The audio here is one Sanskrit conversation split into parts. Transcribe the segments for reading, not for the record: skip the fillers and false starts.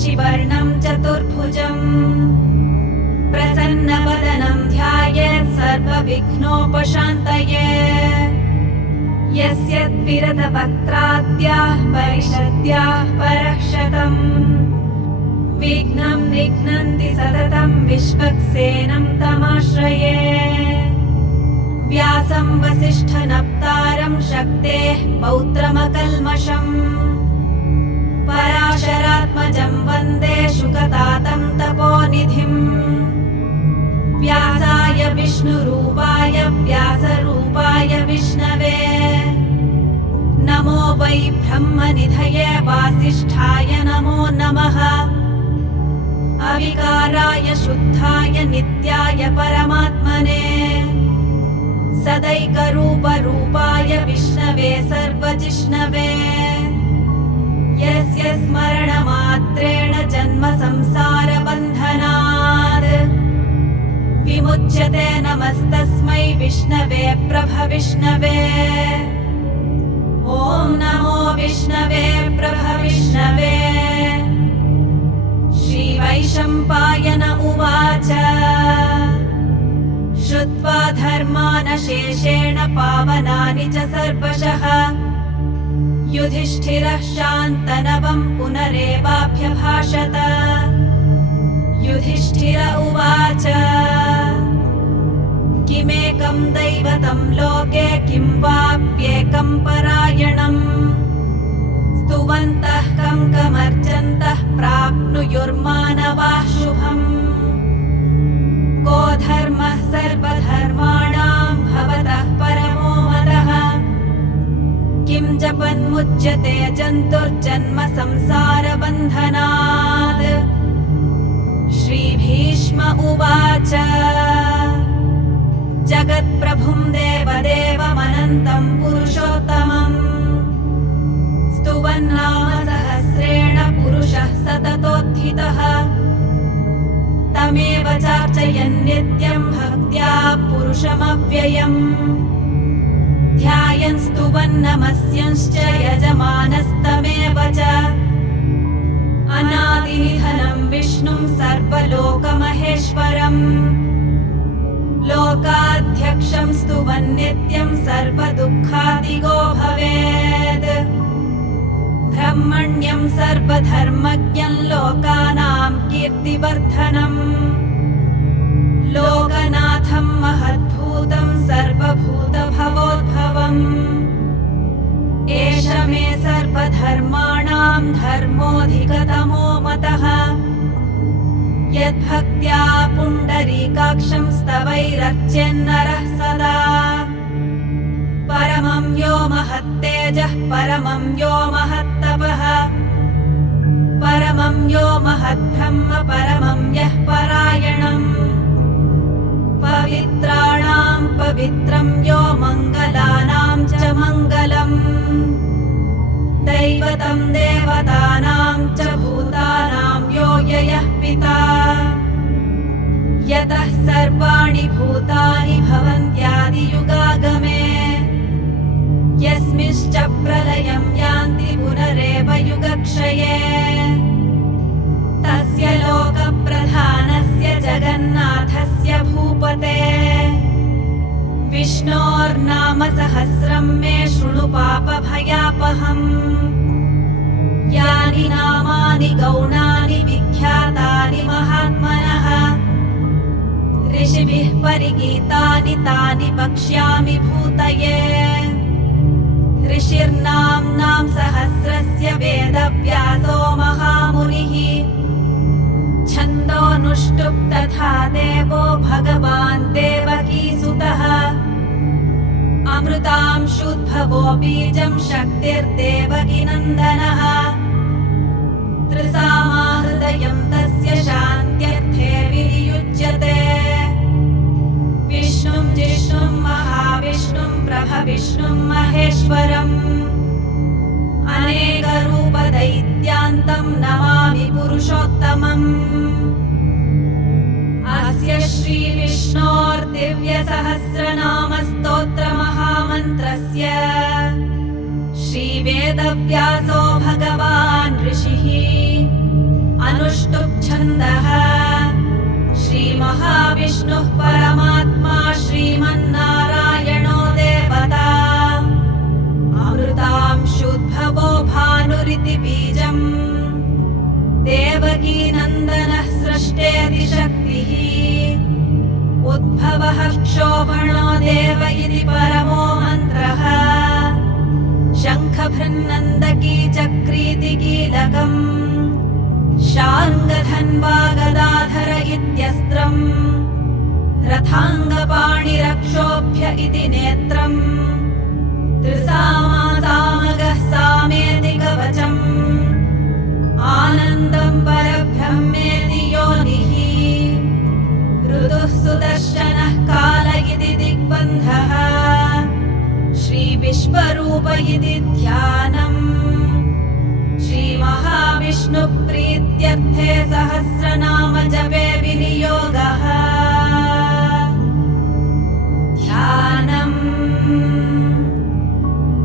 शशिवर्णं चतुर्भुजम् प्रसन्नवदनं ध्यायेत् सर्वविघ्नोपशान्तये यस्य द्विरदवक्त्राद्याः परिषद्याः परःशतम् विघ्नं निघ्नन्ति सततं विश्वक्सेनं तमाश्रये व्यासं वसिष्ठनप्तारं शक्तेः पौत्रमकल्मषम् पराशरात्मजं वन्दे शुकतातं तपोनिधिम् व्यासाय विष्णुरूपाय व्यासरूपाय विष्णवे नमो वै ब्रह्मनिधये वासिष्ठाय नमो नमः अविकाराय शुद्धाय नित्याय परमात्मने सदैकरूपरूपाय विष्णवे सर्वजिष्णवे यस्य स्मरणमात्रेण जन्म संसारबन्धनात् विमुच्यते नमस्तस्मै विष्णवे प्रभविष्णवे ॐ नमो विष्णवे प्रभविष्णवे श्रीवैशम्पायन उवाच श्रुत्वा धर्मानशेषेण पावनानि च सर्वशः युधिष्ठिरः शान्तनवं पुनरेवाभ्यभाषत युधिष्ठिर उवाच किमेकं दैवतं लोके किं वाप्येकं परायणम् स्तुवन्तः कं कमर्चन्तः प्राप्नुयुर्मानवाः शुभम् को धर्मः सर्वधर्माणां भवतः परमो मतः किं जपन्मुच्यते जन्तुर्जन्म संसारबन्धनात् श्रीभीष्म उवाच जगत्प्रभुं देवदेवमनन्तं पुरुषोत्तमम् स्तुवन्नाम सहस्रेण पुरुषः सततोत्थितः तमेव चार्चयन् नित्यं भक्त्या पुरुषमव्ययम् ध्यायन् स्तुवन्नमस्यंश्च यजमानस्तमेव च अनादिनिधनं विष्णुं सर्वलोकमहेश्वरम् लोकाध्यक्षं स्तुवन्नित्यं सर्वदुःखादिगो भवेत् ब्रह्मण्यं सर्वधर्मज्ञं लोकानां कीर्तिवर्धनम् लोकनाथं महद्भूतं सर्वभूतभवोद्भवम् एष मे सर्वधर्माणां धर्मोऽधिकतमो मतः यद्भक्त्या पुण्डरीकाक्षं स्तवैरर्च्यन्नरः सदा परमं यो महत्तेजः परमं यो महत्तपः परमं यो महद्ब्रह्म परमं यः परायणम् पवित्राणां पवित्रं यो मङ्गलानां च मङ्गलम् दैवतं देवतानां च भूतानां यो ययः पिता यतः सर्वाणि भूतानि भवन्त्यादियुगागमे यस्मिंश्च प्रलयं यान्ति पुनरेव युगक्षये तस्य लोकप्रधानस्य जगन्नाथस्य भूपते विष्णोर्नाम सहस्रं मे शृणु पापभयापहम् यानि नामानि गौणानि विख्यातानि महात्मनः ऋषिभिः परिगीतानि तानि वक्ष्यामि भूतये ऋषिर्नाम्नां सहस्रस्य वेदव्यासो महामुनिः छन्दोऽनुष्टुप् तथा देवो भगवान् देवकीसुतः अमृतांशुद्भवो बीजं शक्तिर्देवकीनन्दनः त्रिसामाहृदयं तस्य शान्त्यर्थे विनियुज्यते विष्णुं जिष्णुं महाविष्णुं प्रभविष्णुं महेश्वरम् अनेकरूपदैत्यान्तं नमामि पुरुषोत्तमम् अस्य श्रीविष्णोर्दिव्यसहस्रनामस्तोत्रमहामन्त्रस्य श्रीवेदव्यासो भगवान् ऋषिः अनुष्टुप् छन्दः श्रीमहाविष्णुः परमात्मा श्रीमन्नारायणो देवता अमृतांशुद्भवो भानुरिति बीजम् देवकीनन्दनः सृष्टेति शक्तिः उद्भवः क्षोभणो देव इति परमो मन्त्रः शङ्खभृन्नन्दकी चक्रीति कीलकम् शार्ङ्गधन्वा गदाधर इत्यस्त्रम् रथाङ्गपाणिरक्षोभ्य इति नेत्रम् त्रिसामासामगः सामेति कवचम् आनन्दम् परब्रह्मेति योनिः ऋतुः सुदर्शनः काल इति दिग्बन्धः श्रीविश्वरूप इति ध्यानम् श्रीमहाविष्णुप्रीत्यर्थे सहस्रनाम जपे विनियोगः ध्यानम्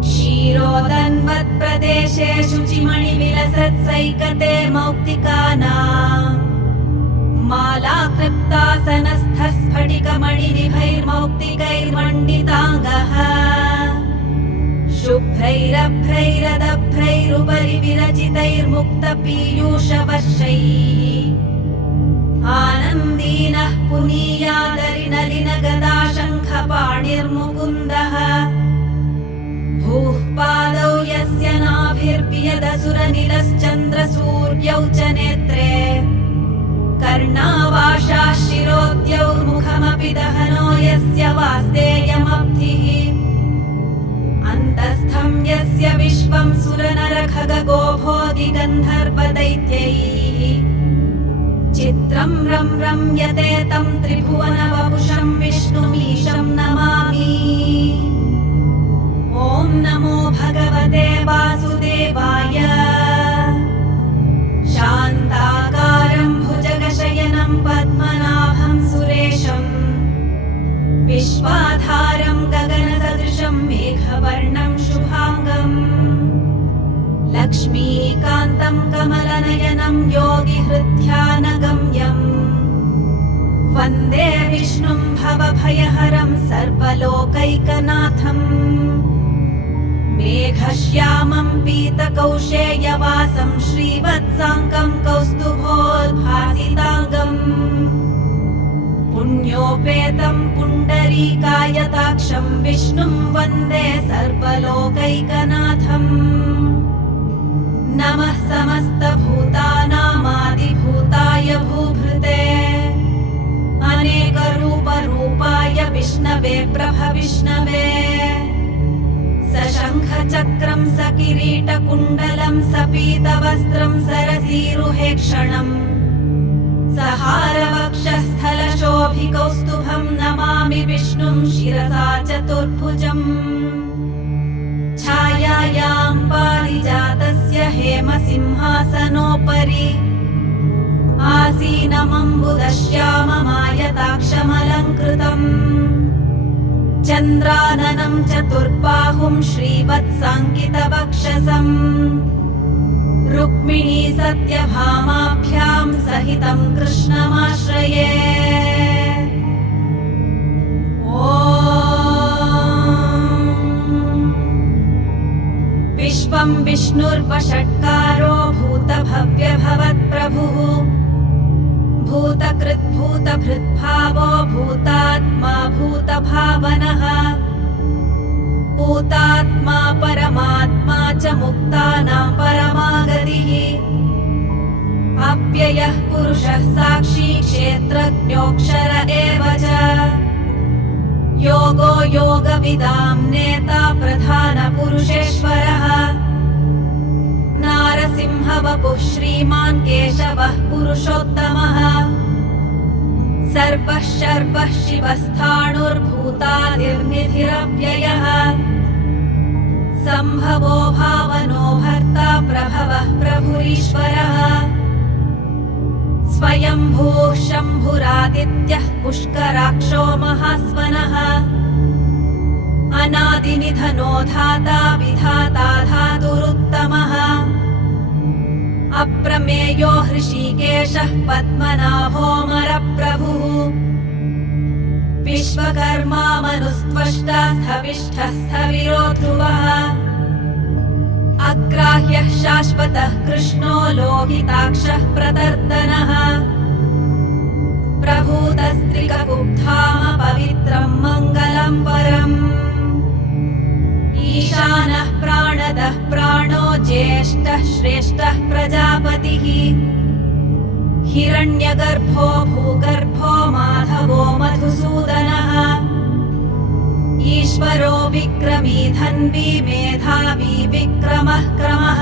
क्षीरोदन्वत्प्रदेशे शुचिमणिविलसत्सैकते मौक्तिकानाम् मालाकृप्तासनस्थः स्फटिकमणिनिभैर्मौक्तिकैर्मण्डिताङ्गः शुभ्रैरभ्रैरदभ्रैरुपरि विरचितैर्मुक्तपीयूषवर्षैः आनन्दीनः पुनीयादरिनलिनगदा शङ्खपाणिर्मुकुन्दः भूः पादौ यस्य नाभिर्वियदसुरनिलश्चन्द्रसूर्यौ च नेत्रे कर्णावाशाः शिरोद्यौर्मुखमपि दहनो यस्य वास्तेयमब्धिः अन्तस्थं यस्य विश्वं सुरनरखगोभोदिगन्धर्वदैत्यैः चित्रं रं रम्यते तं त्रिभुवनवपुषं विष्णुमीशं नमामि। ॐ नमो भगवते वासुदेवाय। शान्ताकारं भुजगशयनं पद्मनाभं सुरेशं विश्वाधारं गगनसदृशं मेघवर्णं शुभाङ्गम् लक्ष्मीकान्तं कमलनयनं योगिहृद्ध्यानगम्यम् वन्दे विष्णुं भवभयहरं सर्वलोकैकनाथम् मेघश्यामं पीतकौशेयवासं श्रीवत्साङ्गं कौस्तुभोद्भासिताङ्गम् पुण्योपेतं पुण्डरीकायताक्षं विष्णुं वन्दे सर्वलोकैकनाथम् नमः समस्तभूतानामादिभूताय भूभृते अनेकरूपरूपाय विष्णवे प्रभविष्णवे सशङ्खचक्रं सकिरीटकुण्डलं सपीतवस्त्रं सरसीरुहेक्षणम् सहारवक्षस्थलशोभिकौस्तुभं नमामि विष्णुं शिरसा चतुर्भुजम् छायायां पारिजातस्य हेमसिंहासनोपरि आसीनमम्बुदश्याममायताक्षमलङ्कृतम् चन्द्राननं चतुर्बाहुं श्रीवत्साङ्कितवक्षसम् रुक्मिणी सत्यभामाभ्यां सहितं कृष्णमाश्रये। विश्वं विष्णुर्वषट्कारो भूतभव्यभवत्प्रभुः भूतकृद्भूतभृद्भावो भूतात्मा भूतभावनः भूतात्मा परमात्मा च मुक्तानां परमागतिः अव्ययः पुरुषः साक्षी क्षेत्रज्ञोऽक्षर एव च योगो योगविदां नेता प्रधानपुरुषेश्वरः नारसिंहवपुः श्रीमान् केशवः पुरुषोत्तमः सर्वः शर्वः शिवस्थाणुर्भूतादिर्निधिरव्ययः सम्भवो भावनो भर्ता प्रभवः प्रभुरीश्वरः स्वयंभूः शम्भुरादित्यः पुष्कराक्षो महास्वनः अनादिनिधनो धाता विधाता धातुरुत्तमः अप्रमेयो हृषीकेशः पद्मनाभोऽमरप्रभुः विश्वकर्मा मनुस्त्वष्टा स्थविष्ठः स्थविरो ध्रुवः अग्राह्यः शाश्वतः कृष्णो लोहिताक्षः प्रदर्दनः प्रभूतस्त्रिककुब्धाम पवित्रं मङ्गलं परम् ईशानः प्राणदः प्राणो ज्येष्ठः श्रेष्ठः प्रजापतिः हिरण्यगर्भो भूगर्भो माधवो मधुसूदनः ईश्वरो विक्रमी धन्वी मेधावी विक्रमः क्रमः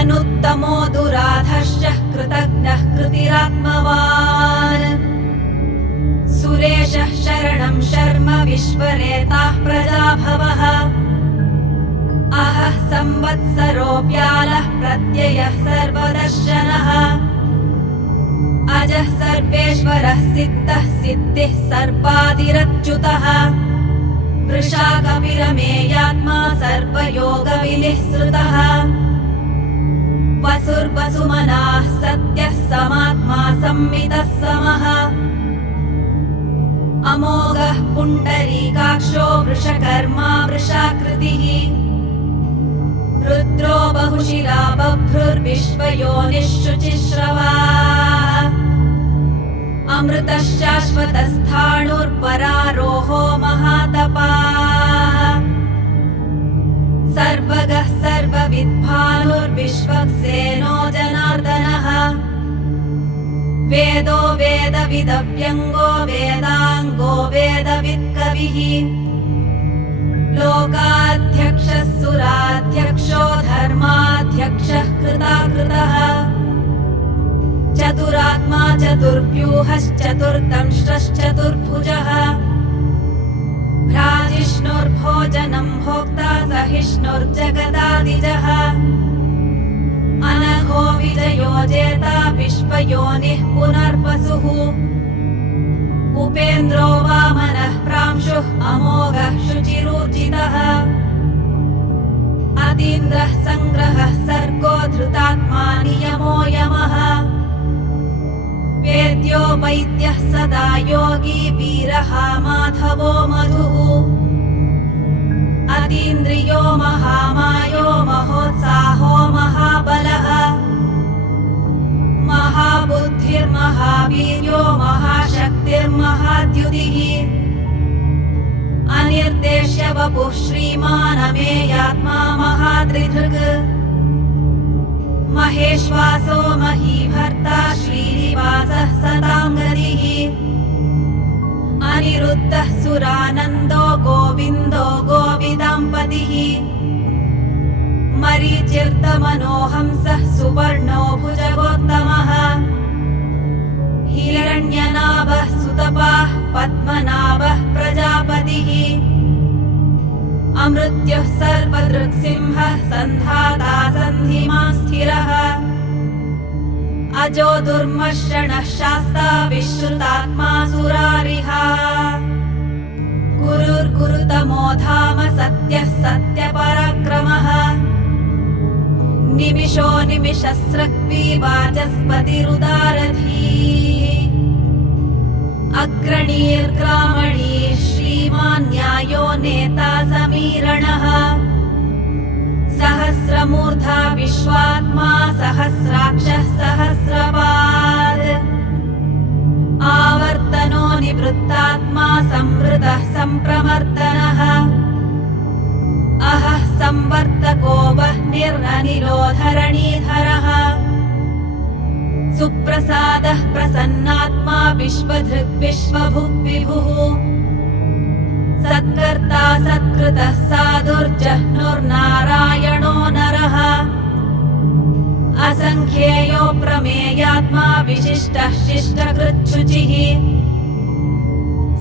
अनुत्तमो दुराधश्च कृतज्ञः कृतिरात्मवान् सुरेशः शरणं शर्म विश्वरेताः प्रजाभवः अहः संवत्सरो व्यालः प्रत्ययः सर्वदर्शनः अजः सर्वेश्वरः सिद्धः सिद्धिः सर्वादिरच्युतः वृषा कपिरमेयात्मा सर्वयोगविनिःसृतः वसुर्वसुमनाः सत्यः समात्मा संवितः समः अमोघः पुण्डरीकाक्षो वृषकर्मा वृषाकृतिः रुद्रो बहुशिरा बभ्रुर्विश्वयोनिःशुचिश्रवाः अमृतश्शाश्वतस्थाणुर्परारोहो महातपाः सर्वगः सर्वविद्भानुर्विश्वक्सेनो जनार्दनः वेदो वेदविदव्यङ्गो वेदाङ्गो वेदवित्कविः लोकाध्यक्षः सुराध्यक्षो धर्माध्यक्षः कृताकृतः चतुरात्मा चतुर्व्यूहश्चतुर्दंष्ट्रश्चतुर्भुजः भ्राजिष्णुर्भोजनं भोक्ता सहिष्णुर्जगदादिजः अनघो विजयो जेता विश्वयोनिः पुनर्वसुः उपेन्द्रो वामनः प्रांशुः अमोघः शुचिरूर्जितः अतीन्द्रः सङ्ग्रहः सर्गो धृतात्मा नियमो यमः वेद्यो वैद्यः सदा योगी वीरः माधवो मधुः अतीन्द्रियो महामायो महोत्साहो महाबलः महाबुद्धिर्महावीर्यो महाशक्तिर्महाद्युतिः अनिर्देश्य वपुः श्रीमान् अमेयात्मा महात्रिधृक् महेश्वासो महीभर्ता श्रीनिवासः सताङ्गतिः अनिरुद्धः सुरानन्दो गोविन्दो गोविदाम्पतिः मरीचिर्दमनोहंसः सुवर्णो भुजगोत्तमः हिरण्यनाभः सुतपाः पद्मनाभः प्रजापतिः अमृत्युः सर्वदृक्सिंहः सन्धाता सन्धिमा स्थिरः अजो दुर्मर्षणः शास्ता विश्रुतात्मा सुरारिः गुरुर्गुरुतमो धाम सत्यः सत्यपराक्रमः निमिषो निमिषस्रग्वी वाचस्पतिरुदारधीः अग्रणीर्ग्रामणी श्रीमान् न्यायो नेता समीरणः सहस्रमूर्धा विश्वात्मा सहस्राक्षः सहस्रपाद आवर्तनो निवृत्तात्मा संवृतः सम्प्रमर्दनः अहः संवर्तको वह्निरनिरोधरणीधरः सुप्रसादः प्रसन्नात्मा विश्वधृक् विश्वभुग्विभुः सत्कर्ता सत्कृतः साधुर्जह्नुर्नारायणो नरः असङ्ख्येयो प्रमेयात्मा विशिष्टः शिष्टकृच्छुचिः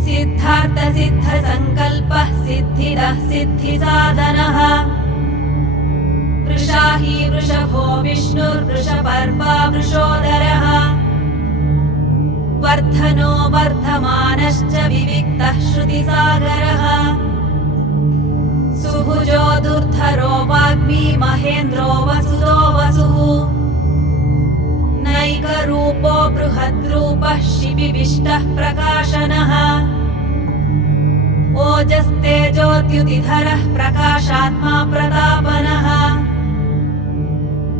सिद्धार्थसिद्धसङ्कल्पः सिद्धिदः सिद्धिसाधनः वृषाही वृषभो विष्णुर्वृषपर्वा वृषोदरः वर्धनो वर्धमानश्च विविक्तः श्रुतिसागरः सुभुजो दुर्धरो वाग्मी महेन्द्रो वसुदो वासुः नैकरूपो बृहद्रूपः शिबिविष्टः प्रकाशनः ओजस्तेजोद्युतिधरः प्रकाशात्मा प्रतापनः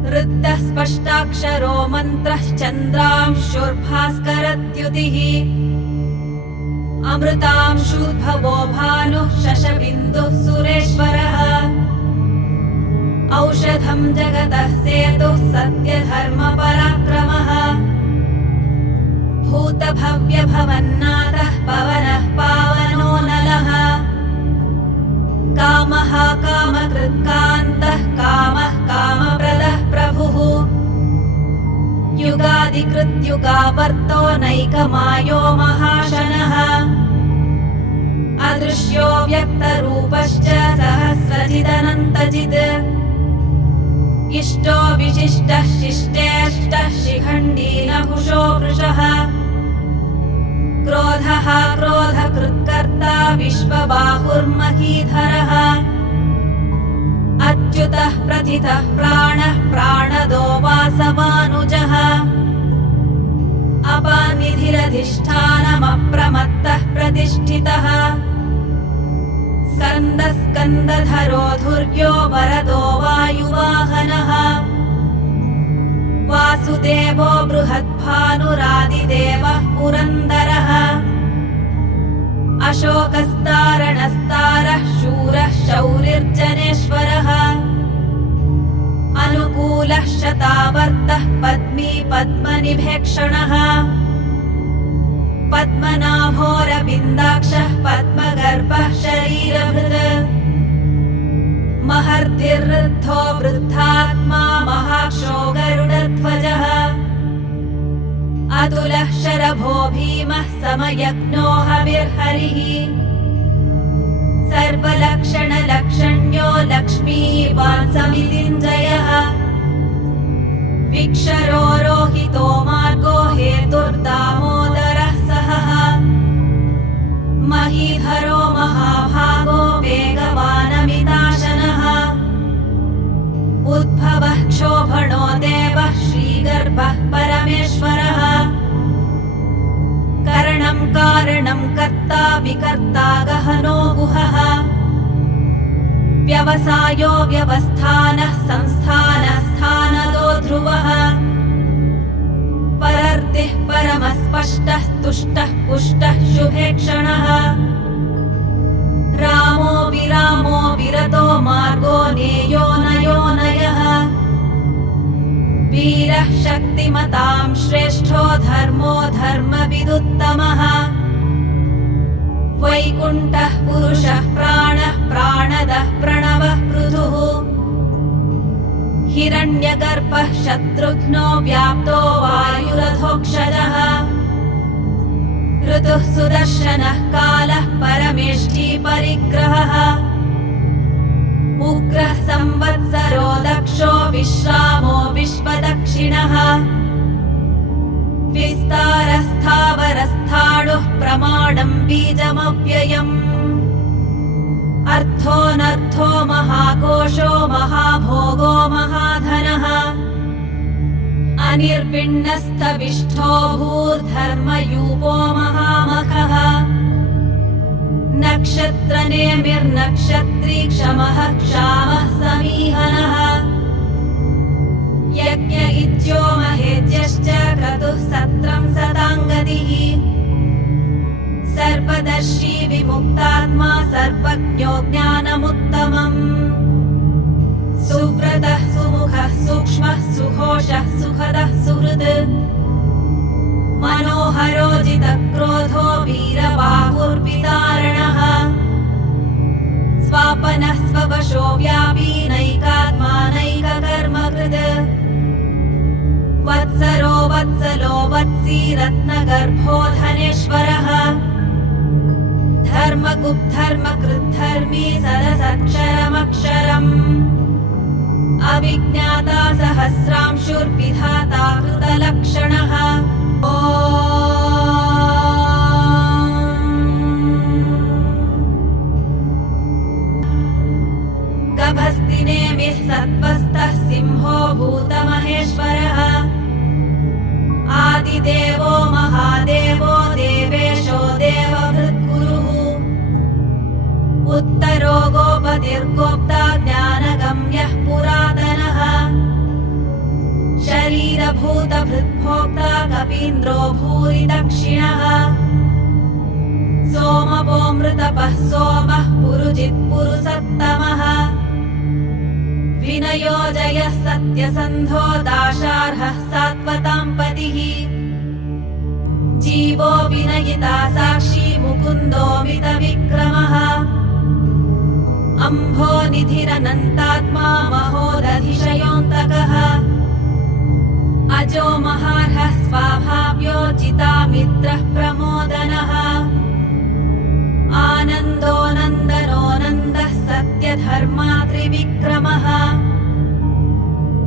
वृत्तः स्पष्टाक्षरो मन्त्रश्चन्द्रांशुर्भास्करद्युतिः अमृतांशूद्भवो भानुः शशबिन्दुः सुरेश्वरः औषधं जगतः सेतुः सत्यधर्मपराक्रमः भूतभव्यभवन्नाथः पवनः पावनो नलः कामः कामकृत्कान्तः कामः कामप्रदः प्रभुः युगादिकृत्युगावर्तो नैकमायो महाशनः अदृश्यो व्यक्तरूपश्च सहस्रचिदनन्तचित् इष्टो विशिष्टः शिष्टेष्टः शिखण्डी नहुषो वृषः क्रोधः क्रोधकृत्कर्ता विश्वबाहुर्महीधरः अच्युतः प्रथितः प्राणः प्राणदो वासवानुजः अपानिधिरधिष्ठानमप्रमत्तः प्रतिष्ठितः स्कन्दस्कन्दधरो धुर्यो वरदो वायुवाहनः वासुदेवो बृहद्भानुरादिदेवः पुरन्दरः अशोकस्तारणस्तारः शूरः शौरिर्जनेश्वरः अनुकूलः शतावर्तः पद्मी पद्मनिभेक्षणः पद्मनाभोरविन्दाक्षः पद्मगर्भः शरीरभृत् महर्तिर्वृद्धो वृद्धात्मा महाक्षो गरुडध्वजः अतुलः शरभो भीमः समयज्ञो हविर्हरिः सर्वलक्षणलक्षण्यो लक्ष्मीवान् समितिञ्जयः विक्षरो रोहितो मार्गो हेतुर्दामोदरः सहः महीधरो महाभागो वेगवानमिताशनः उद्भवः क्षोभणो देवः श्रीगर्भः परमेश्वरः करणं कारणं कर्ता विकर्ता गहनो गुहः व्यवसायो व्यवस्थानः संस्थानस्थानदो ध्रुवः परर्तिः परमस्पष्टः तुष्टः पुष्टः शुभेक्षणः रामो विरामो विरतो मार्गो नेयो नयोनयः वीरः शक्तिमतां श्रेष्ठो धर्मो धर्मविदुत्तमः वैकुण्ठः पुरुषः प्राणः प्राणदः प्रणवः पृथुः हिरण्यगर्भः शत्रुघ्नो व्याप्तो वायुरथोक्षजः ऋतुः सुदर्शनः कालः परमेष्ठी परिग्रहः उग्रः संवत्सरो दक्षो विश्रामो विश्वदक्षिणः विस्तारस्थावरस्थाणुः प्रमाणं बीजमव्ययम् अर्थोऽनर्थो महाकोशो महाभोगो महाधनः अनिर्विण्णस्तविष्ठो भूर्धर्मयूपो महामखः नक्षत्रनेमिर्नक्षत्री क्षमः क्षामः समीहनः यज्ञ इत्यो महेज्यश्च क्रतुः सत्रं सताङ्गतिः सर्वदर्शी विमुक्तात्मा सर्वज्ञो ज्ञानमुत्तमम् सुव्रतः सुमुखः सूक्ष्मः सुघोषः सुखदः सुहृद् मनोहरो जितक्रोधो वीरबाहुर्विदारणः स्वापनः स्ववशो व्यापी नैकात्मा नैककर्मकृत् वत्सरो वत्सलो वत्सी रत्नगर्भो धनेश्वरः धर्मगुप्धर्मकृद्धर्मी सदसक्षरमक्षरम् अविज्ञाता सहस्रांशुर्विधाता कृतलक्षणः गभस्तिनेमिः सत्त्वस्तः सिंहो भूतम आदिदेवो महादेवो देवेशो देवभृद्गुरुः उत्तरो गोपतिर्गोप्ता ज्ञानगम्यः पुरातनः शरीरभूतभृद्भोक्ता कपीन्द्रो भूरि दक्षिणः सोमपोऽमृतपः सोमः पुरुजित्पुरुसत्तमः विनयो जयः सत्यसन्धो दाशार्हः सात्वतां पतिः जीवो विनयिता साक्षी मुकुन्दोऽमितविक्रमः अम्भो निधिरनन्तात्मा महोदधिशयोऽन्तकः अजो महार्हः स्वाभाव्योचितामित्रः प्रमोदनः आनन्दो नन्दनो नन्दः सत्यधर्मा त्रिविक्रमः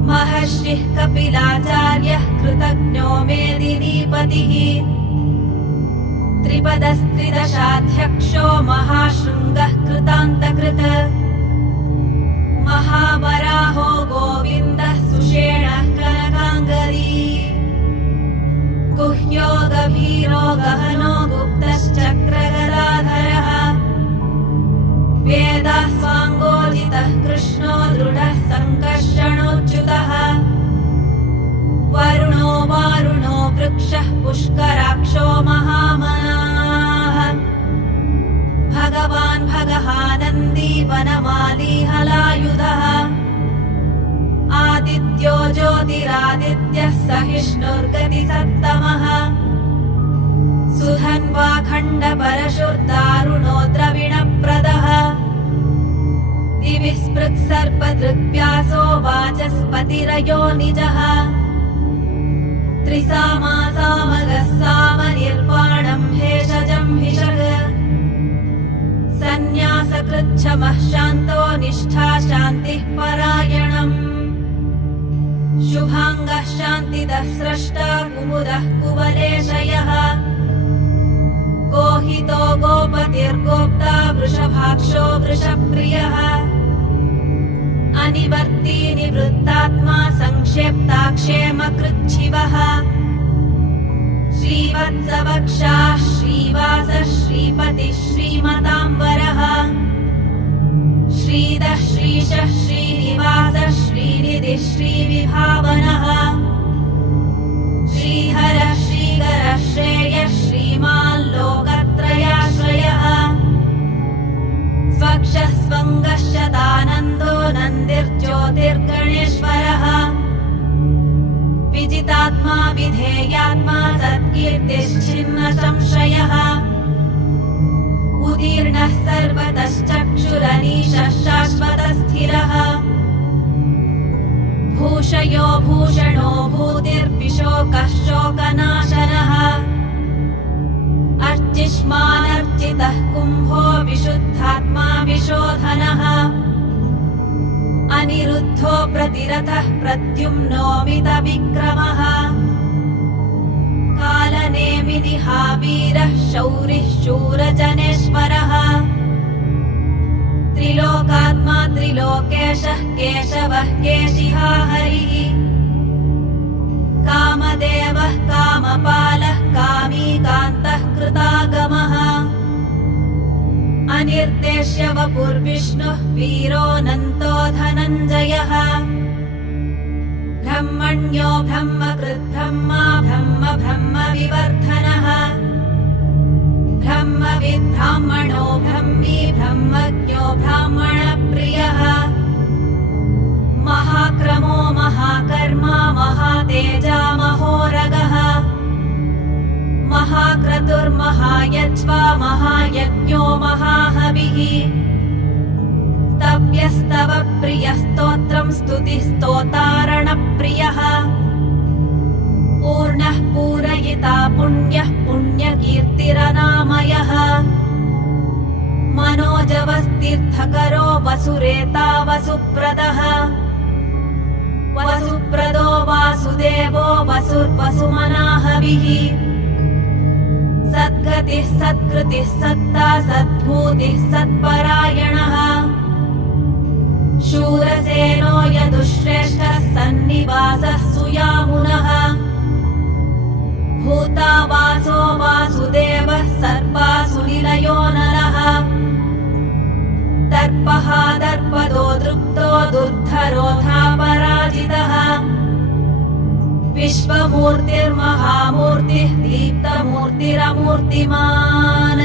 महर्षिः कपिलाचार्यः कृतज्ञो मेदिनीपतिः त्रिपदस्त्रिदशाध्यक्षो महाशृङ्गः कृतान्तकृत् महावराहो गोविन्दः सुषेणः कनकाङ्गदी गुह्यो गभीरो गहनो गुप्तश्चक्रगदाधरः वेदास्वाङ्गोदितः कृष्णो दृढः सङ्कर्षणोच्युतः वरुणो वारुणो वृक्षः पुष्कराक्षो महामनाः भगवान् भगहानन्दी वनमाली हलायुधः आदित्यो ज्योतिरादित्यः सहिष्णुर्गतिसत्तमः सुधन्वा खण्डपरशुर्दारुणो द्रविणप्रदः दिवि स्पृक्सर्पदृग्व्यासो वाचस्पतिरयोनिजः त्रिसामासामगः सामनिर्वाणं भेषजं हिषग सन्न्यासकृच्छमः शान्तो निष्ठा शान्तिः परायणम् शुभाङ्गः शान्तिदः स्रष्टा कुमुदः कुवलेशयः गोहितो गोपतिर्गोप्ता वृषभाक्षो वृषप्रियः अनिवर्ती निवृत्तात्मा संक्षेप्ताक्षेमकृच्छिवः श्रीवत्सवक्षाः श्रीवासः श्रीपतिः श्रीमताम्बरः श्रीदः श्रीशः श्रीनिवासः श्रीनिधिः श्रीविभावनः श्रीहरः श्रीकरः श्रेयः श्रीमाल्लोकत्रयाश्रयः स्वक्षः स्वङ्गः शतानन्दो नन्दिर्ज्योतिर्गणेश्वरः विजितात्मा विधेयात्मा सत्कीर्तिश्चिन्न संशयः उदीर्णः सर्वतश्चक्षुरनीशः शाश्वतस्थिरः भूषयो भूषणो भूतिर्विशोकः शोकनाशनः अर्चिष्मानर्चितः कुम्भो विशुद्धात्मा विशोधनः अनिरुद्धो प्रतिरथः प्रद्युम्नोऽमितविक्रमः कालनेमिनिहावीरः शौरिः शूरजनेश्वरः त्रिलोकात्मा त्रिलोकेशः केशवः केशिहा हरिः कामदेवः कामपालः कामीकान्तः कृतागमः अनिर्देश्य वपुर्विष्णुः वीरोऽनन्तो धनञ्जयः ब्रह्मण्यो ब्रह्मकृद्ब्रह्मा ब्रह्म ब्रह्मविवर्धनः ब्रह्मविद्ब्राह्मणो ब्रह्मी ब्रह्मज्ञो ब्राह्मणप्रियः महाक्रमो महाकर्मा महातेजा महोरगः महाक्रतुर्महायज्वा महायज्ञो महाहविः स्तव्यस्तव प्रियस्तोत्रं स्तुतिस्तोतारणप्रियः पूर्णः पूरयिता पुण्यः पुण्यकीर्तिरनामयः मनोजवस्तीर्थकरो वसुरेता वसुप्रदः वसुप्रदो वासुदेवो वसुर्वसुमनाहविः सद्गतिः सत्कृतिः सत्ता सद्भूतिः सत्परायणः शूरसेनो यदुश्रेष्ठः सन्निवासः सुयामुनः सर्वरोधा पराजितः विश्वमूर्तिर्महामूर्तिः दीप्तमूर्तिरमूर्तिमान्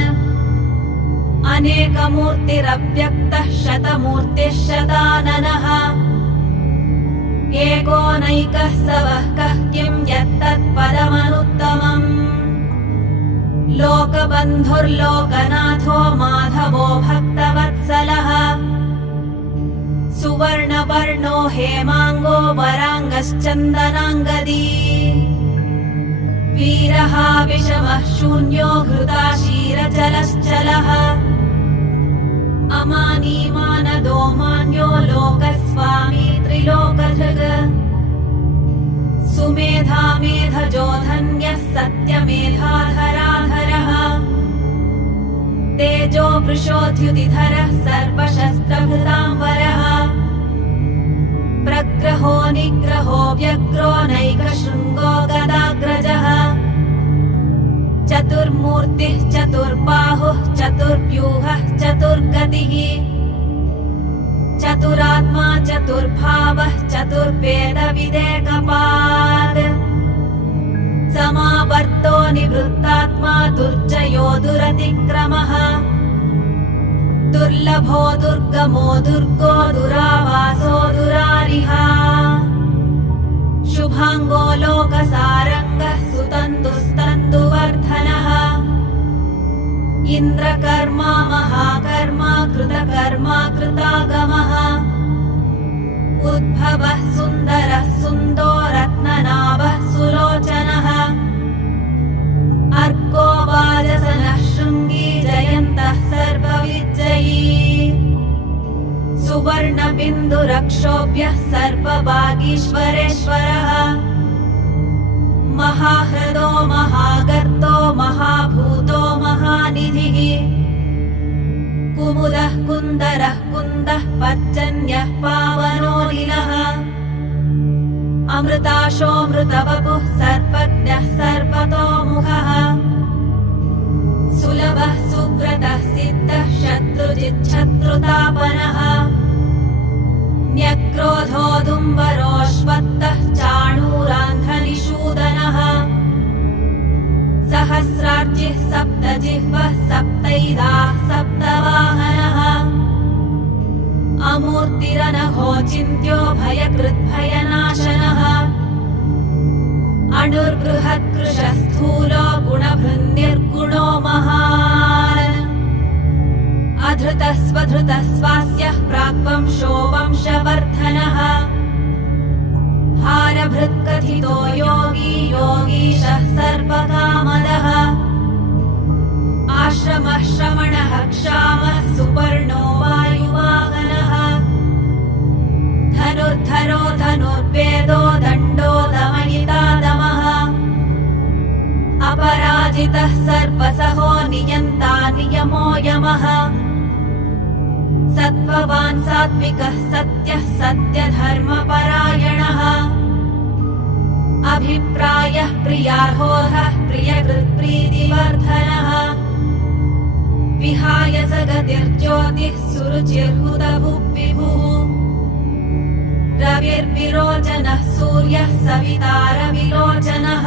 अनेकमूर्तिरव्यक्तः शतमूर्तिः शताननः एकोनैकः सवः कः किं यत्तत्पदमनुत्तमम् लोकबन्धुर्लोकनाथो माधवो भक्तवत्सलः सुवर्णवर्णो हेमाङ्गो वराङ्गश्चन्दनाङ्गदी वीरः विषमः शून्यो हृदाशीरजलश्चलः अमानी मानदो मान्यो लोकस्वामी त्रिलोकधृग सुमेधा मेधजो धन्यः सत्यमेधाधराधरः तेजो वृषोद्युतिधरः सर्वशस्त्रभृताम्बरः प्रग्रहो निग्रहो व्यग्रो नैकशृङ्गो गदाग्रजः चतुर्मूर्तिः चतुर्बाहुः चतुर्व्यूहः चतुर्गतिः चतुरात्मा चतुर्भावः चतुर्वेदविदेकपात् समावर्तो निवृत्तात्मा दुर्जयो दुरतिक्रमः दुर्लभो दुर्गमो दुर्गो दुरावासो दुरारिहा शुभाङ्गो लोकसारङ्गः सुतन्तुस्तन्तुवर्धनः इन्द्रकर्मा महाकर्मा कृतकर्मा कृतागमः उद्भवः सुन्दरः सुन्दो रत्ननाभः सुलोचनः अर्को वाजसनः शृङ्गी जयन्तः सर्वविजयी सुवर्णबिन्दुरक्षोभ्यः सर्वभागीश्वरेश्वरः महाहृदो महागर्तो महाभूतो महानिधिः कुमुदः कुन्दरः कुन्दः पर्जन्यः पावनोऽनिलः अमृताशोऽमृतवपुः सर्वज्ञः सर्वतोमुखः सुलभः सुव्रतः सिद्धः शत्रुजिच्छत्रुतापनः न्यक्रोधोदुम्बरोऽश्वत्थः चाणूरान्ध्रनिषूदनः सहस्रार्चिः सप्तजिह्वः सप्तैदाः सप्तवाहनः अमूर्तिरनघो चिन्त्यो भयकृद्भयनाशनः अणुर्बृहत्कृशः स्थूलो गुणभृन्निर्गुणो महान् अधृतः स्वधृतः स्वास्यः प्राग्वंशो वंशवर्धनः हारभृत्कथितो योगी योगीशः सर्वकामदः आश्रमः श्रमणः क्षामः सुपर्णो वायुवाहनः धनुर्धरो धनुर्वेदो दण्डो दमयितादमः अपराजितः सर्वसहो नियन्ता नियमो यमः सत्त्ववान् सात्विकः सत्यः सत्यधर्मपरायणः अभिप्रायः प्रियार्होः प्रियकृत्प्रीतिवर्धनः विहाय सगतिर्ज्योतिः सुरुचिर्हुतभुग्विभुः रविर्विरोचनः सूर्यः सवितारविलोचनः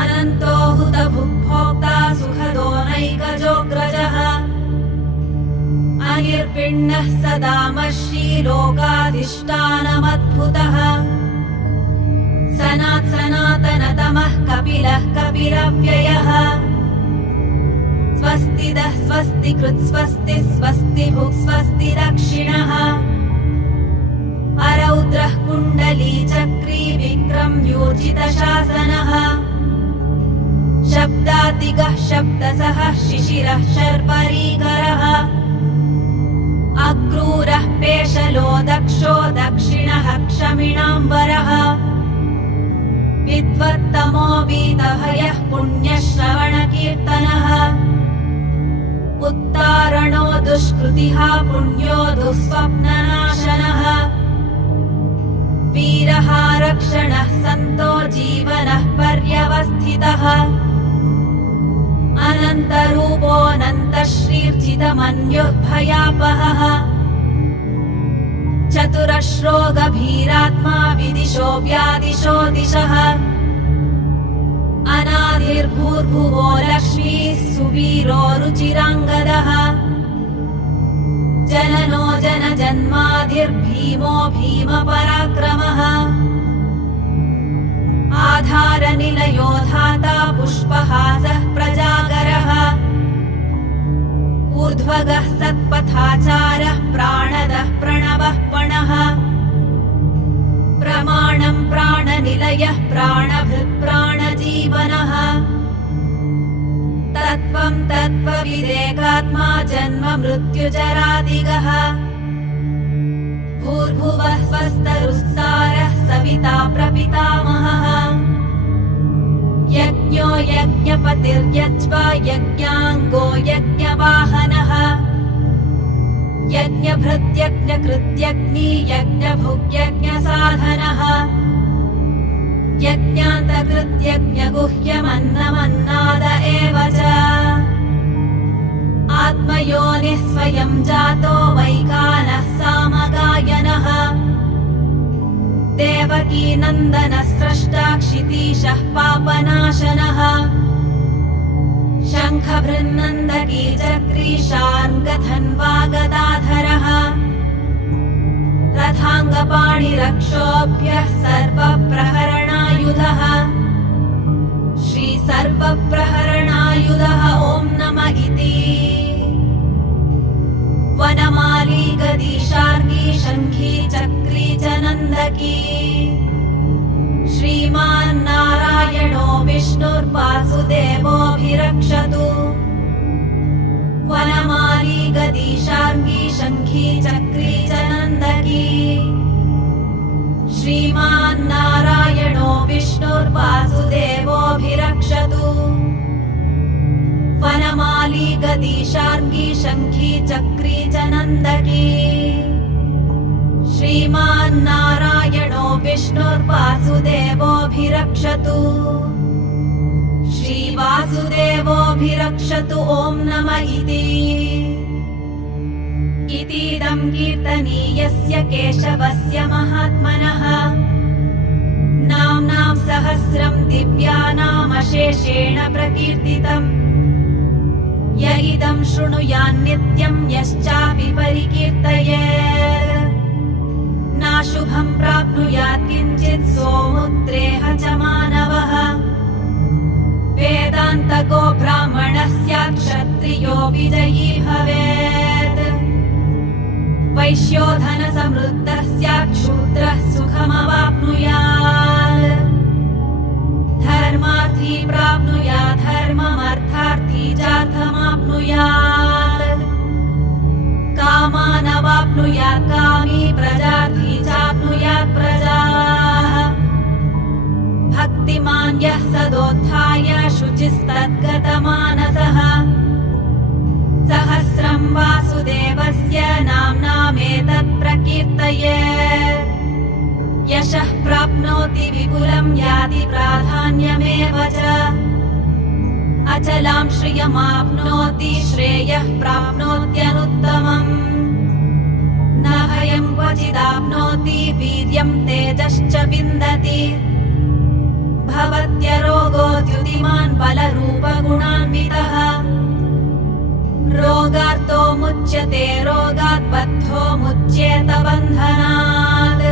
अनन्तो हुतभुग्भोक्ता सुखदो नैकजोऽग्रजः अनिर्पिण्णः सदामश्रीलोकाधिष्ठानमद्भुतः सनातनतमः कपिलः कपिलव्ययः स्वस्तिदः स्वस्तिकृत् स्वस्ति स्वस्तिभुक् स्वस्ति दक्षिणः अरौद्रः कुण्डली चक्री विक्रम्यूर्जितशासनः शब्दादिगः शब्दसः शिशिरः शर्वरीकरः अक्रूरः पेशलो दक्षो दक्षिणः क्षमिणाम्बरः विद्वत्तमो वीतभयः पुण्यश्रवणकीर्तनः उत्तारणो दुष्कृतिः पुण्यो दुःस्वप्ननाशनः वीरः रक्षणः सन्तो जीवनः पर्यवस्थितः अनन्तरूपोऽनन्तश्रीर्जितमन्युः भयापहः चतुरश्रो गभीरात्मा विदिशो व्यादिशो दिशः अनादिर्भूर्भुवो लक्ष्मीः सुवीरो रुचिराङ्गदः जननो जनजन्माधिर्भीमो भीमपराक्रमः आधारनिलयो धाता पुष्पहासः प्रजागरः ऊर्ध्वगः सत्पथाचारः प्राणदः प्रणवः पणः प्रमाणं प्राणनिलयः प्राणभृत् प्राणजीवनः तत्त्वं तत्त्वविदेकात्मा जन्म मृत्युजरादिगः भूर्भुवः स्वस्तरुस्तारः सविता प्रपितामहः यज्ञो यज्ञपतिर्यज्वा यज्ञाङ्गो यज्ञवाहनः यज्ञभृत्यज्ञकृत्यग्नि यज्ञभुग्यज्ञसाधनः यज्ञान्तकृत्यज्ञगुह्यमन्नमन्नाद एव च आत्मयोनिः स्वयं जातो वैकानः सामगायनः देवकी नन्दनः स्रष्टा क्षितीशः पापनाशनः शङ्खभृन्नन्दकी चक्रीशार्ङ्गधन्वा गदाधरः रथाङ्गपाणिरक्षोभ्यः सर्वप्रहरणायुधः श्रीसर्वप्रहरणायुधः ॐ नम इति वनमाली गदीशार्गी शङ्खी चक्री च नन्दकी श्रीमान्नारायणो विष्णुर्वासुदेवोऽभिरक्षतु वनमाली गदीशार्गी शङ्खी चक्री च नन्दकी श्रीमान्नारायणो विष्णुर्वासुदेवोऽभिरक्षतु वनमाली गदीशार्गी शङ्खी चक्री च नन्दकी श्रीमान्नारायणो विष्णुर्वासुदेवोऽभिरक्षतु श्रीवासुदेवोऽभिरक्षतु ॐ नम इतीदं कीर्तनीयस्य केशवस्य महात्मनः नाम्नां सहस्रं दिव्यानामशेषेण प्रकीर्तितम् य इदं शृणुयान्नित्यं यश्चापि परिकीर्तयेत् नाशुभं प्राप्नुयात् किञ्चित् सोमुत्रेह च मानवः वेदान्तको ब्राह्मणः स्यात् क्षत्रियो विजयी भवेत् वैश्यो धनसमृद्धः स्यात् शूद्रः सुखमवाप्नुयात् धर्मार्थी प्राप्नुयात् धर्ममर्थार्थी चार्थमाप्नुयात् कामानवाप्नुयात् कामी प्रजार्थी चाप्नुयात् प्रजाः भक्तिमान् यः सदोत्थाय शुचिस्तद्गतमानसः सहस्रं वासुदेवस्य नाम्नामेतत् प्रकीर्तयेत् यशः प्राप्नोति विपुलं याति प्राधान्यमेव च अचलां श्रियमाप्नोति श्रेयः प्राप्नोत्यनुत्तमम् न भयं क्वचिदाप्नोति वीर्यं तेजश्च विन्दति भवत्यरोगो द्युतिमान् बलरूपगुणान्वितः रोगार्तो मुच्यते रोगात् बद्धो मुच्येत बन्धनात्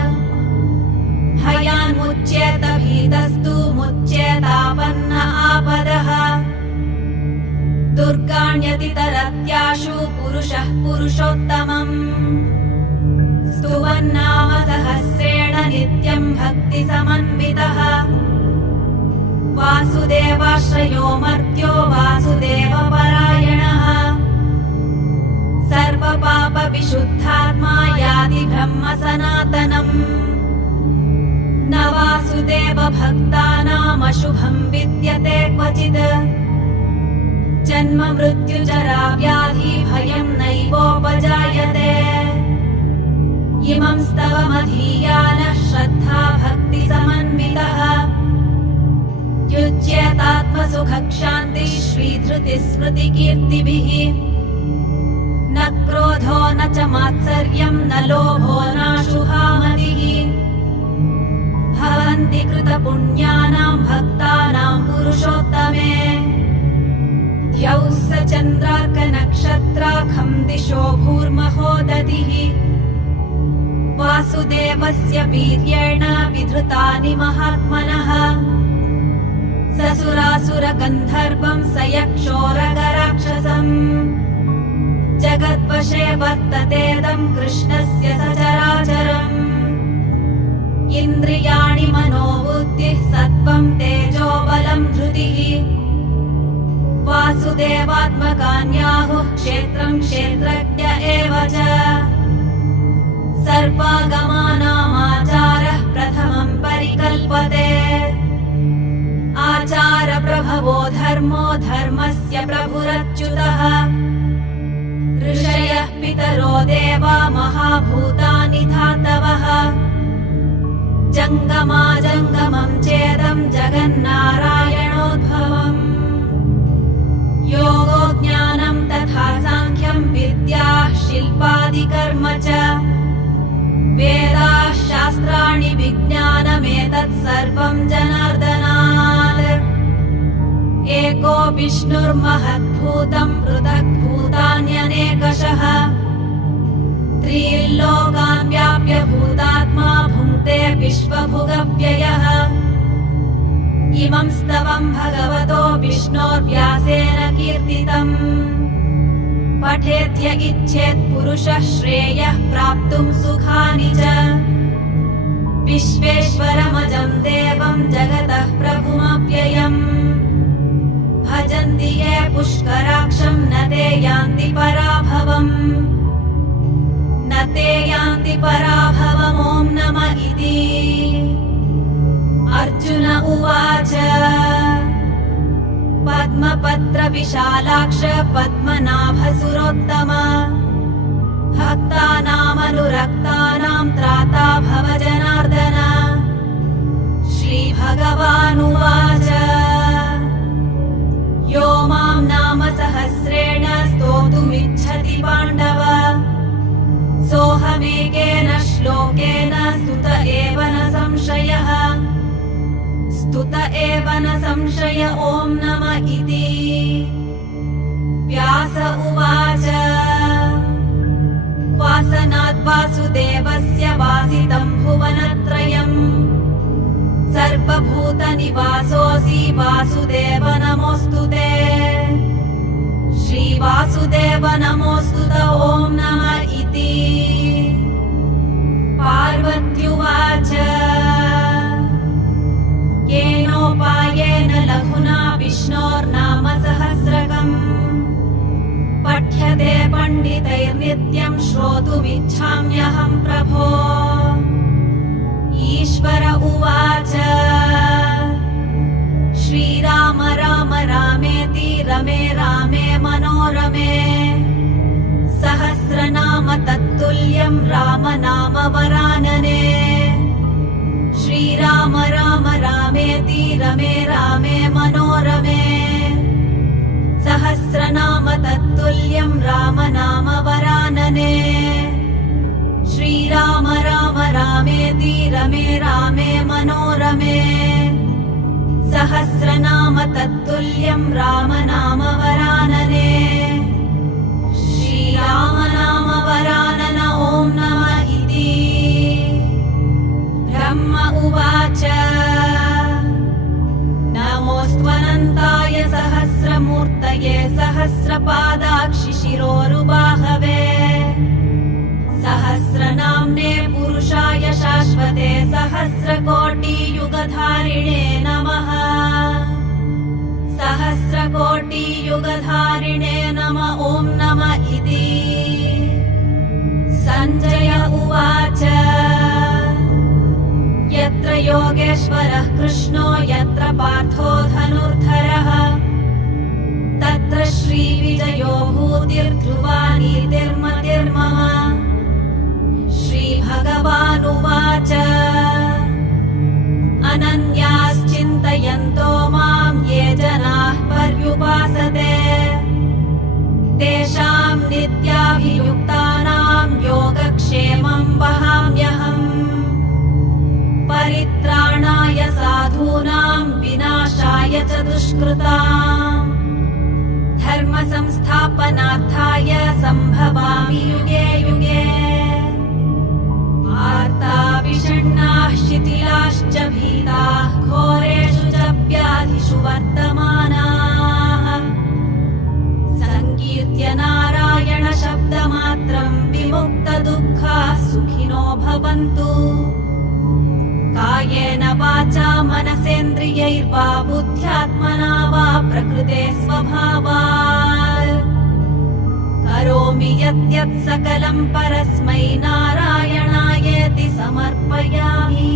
भयान्मुच्येत भीतस्तु मुच्येतापन्न आपदः दुर्गाण्यतितरत्याशु पुरुषः पुरुषोत्तमम् स्तुवन्नाम सहस्रेण नित्यं भक्तिसमन्वितः वासुदेवाश्रयो मर्त्यो वासुदेवपरायणः सर्वपापविशुद्धात्मा याति ब्रह्म सनातनम् न वासुदेवभक्तानामशुभं विद्यते क्वचित् जन्म मृत्युजरा व्याधि भयं नैवोपजायते इमं स्तवमधीयानः श्रद्धा भक्तिसमन्वितः युज्येतात्मसुखक्षान्तिः श्रीधृतिस्मृतिकीर्तिभिः न क्रोधो न च मात्सर्यं न लोभो नाशुहा मतिः भवन्ति कृतपुण्यानां भक्तानां पुरुषोत्तमे द्यौः स चन्द्रार्कनक्षत्राखं दिशो भूर्महोदधिः वासुदेवस्य वीर्येण विधृतानि महात्मनः ससुरासुरगन्धर्वं स यक्षोरगराक्षसम् जगद्वशे वर्ततेदं कृष्णस्य सचराचरम् इन्द्रियाणि मनोबुद्धिः सत्त्वं तेजो बलं धृतिः वासुदेवात्मकान्याहुः क्षेत्रं क्षेत्रज्ञ एव च सर्वागमानामाचारः प्रथमं परिकल्पते आचारप्रभवो धर्मो धर्मस्य प्रभुरच्युतः ऋषयः पितरो देवा महाभूतानि धातवः जङ्गमाजङ्गमं चेदं जगन्नारायणोद्भवम् योगो ज्ञानं तथा साङ्ख्यं विद्याः शिल्पादिकर्म च वेदाः शास्त्राणि विज्ञानमेतत् सर्वं जनार्दनात् एको विष्णुर्महद्भूतं पृथग्भूतान्यनेकशः त्रिलोकान् व्याप्य भूतात्मा भुङ्क्ते विश्वभुगव्ययः इमं स्तवं भगवतो विष्णोर्व्यासेन कीर्तितम् पठेद्य इच्छेत् पुरुषः श्रेयः प्राप्तुं सुखानि च विश्वेश्वरमजं देवं जगतः प्रभुमव्ययम् भजन्ति ये पुष्कराक्षं न ते यान्ति पराभवम् न ते यान्ति पराभवम् ॐ नमः इति अर्जुन उवाच पद्मपत्रविशालाक्ष पद्मनाभसुरोत्तम भक्तानामनुरक्तानां त्राता भव जनार्दन श्रीभगवानुवाच यो मां नाम सहस्रेण स्तोतुमिच्छति पाण्डव सोऽहमेकेन श्लोकेन स्तुत एव न संशयः स्तुत एव न संशय ॐ नमः इति व्यास उवाच वासनाद् वासुदेवस्य वासितं भुवनत्रयम् सर्वभूतनिवासोऽसि वासुदेव नमोऽस्तु ते श्रीवासुदेव नमोऽस्तु ॐ नमः इति पार्वत्युवाच येनोपायेन लघुना विष्णोर्नाम सहस्रकम् पठ्यते पण्डितैर्नित्यं श्रोतुमिच्छाम्यहं प्रभो ईश्वर उवाच श्रीराम राम रामेति रमे रामे मनोरमे सहस्रनाम तत्तुल्यं राम नाम वरानने श्रीराम राम रामेति रमे रामे मनोरमे सहस्रनाम तत्तुल्यं राम नाम वरानने श्रीराम राम रामेति रमे रामे मनोरमे सहस्रनाम तत्तुल्यं राम नाम वरानने श्रीराम नाम वरानन ॐ नमः इति ब्रह्म उवाच नमोऽस्त्वनन्ताय सहस्रमूर्तये सहस्रपादाक्षि शिरोरुबाहवे सहस्रनाम्ने पुरुषाय शाश्वते सहस्रकोटियुगधारिणे नमः सहस्रकोटियुगधारिणे नमः ॐ नमः इति सञ्जय उवाच यत्र योगेश्वरः कृष्णो यत्र पार्थो धनुर्धरः तत्र श्रीविजयो भूतिर्ध्रुवा नीतिर्मतिर्मम श्रीभगवानुवाच अनन्याश्चिन्तयन्तो मां ये जनाः पर्युपासते तेषां नित्याभियुक्तानां क्षेमं वहाम्यहम् परित्राणाय साधूनां विनाशाय च दुष्कृताम् धर्म संस्थापनार्थाय सम्भवामि युगे युगे आर्ता विषण्णाः शिथिलाश्च भीताः घोरेषु च व्याधिषु वर्तमानाः संकीर्त्य नारायण शब्दमात्रं विमुक्तदुःखाः सुखिनो भवन्तु कायेन वाचा मनसेन्द्रियैर्वा बुद्ध्यात्मना वा प्रकृते स्वभावात् करोमि यद्यत् सकलं परस्मै नारायणायेति समर्पयामि।